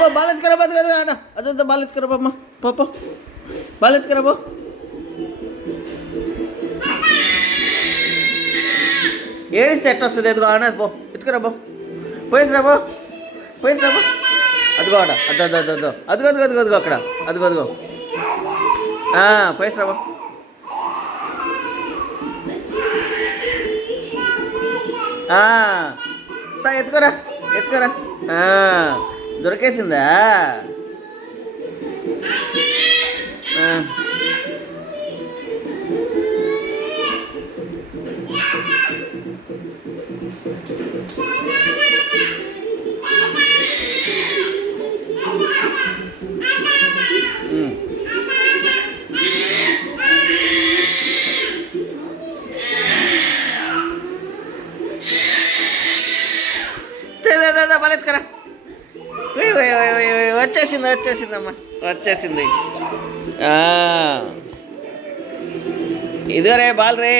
పో బాల్ ఎత్తుకురా బతు కదా అన్న అదంతా బాల్ ఎత్తుకురా పమ్మ పో బాల్ ఎత్తుకురా పో. ఏడిస్తే ఎట్లా వస్తుంది ఎదుగు అన్న పో ఎత్తుకురా పో పోయేసిరా పో పోయేసిరా పో. అదిగో అడ అద్దు అద్దు అదిగో అదిగో అదిగో అదిగో అక్కడ అదిగో అదిగో పోయేసిరా పో. ఎత్తుకోరా ఎత్తుకోరా దొరికేసిందా. బలెత్తుకరా వచ్చేసిందమ్మా వచ్చేసింది. ఇదిగో రే బాల్ రే.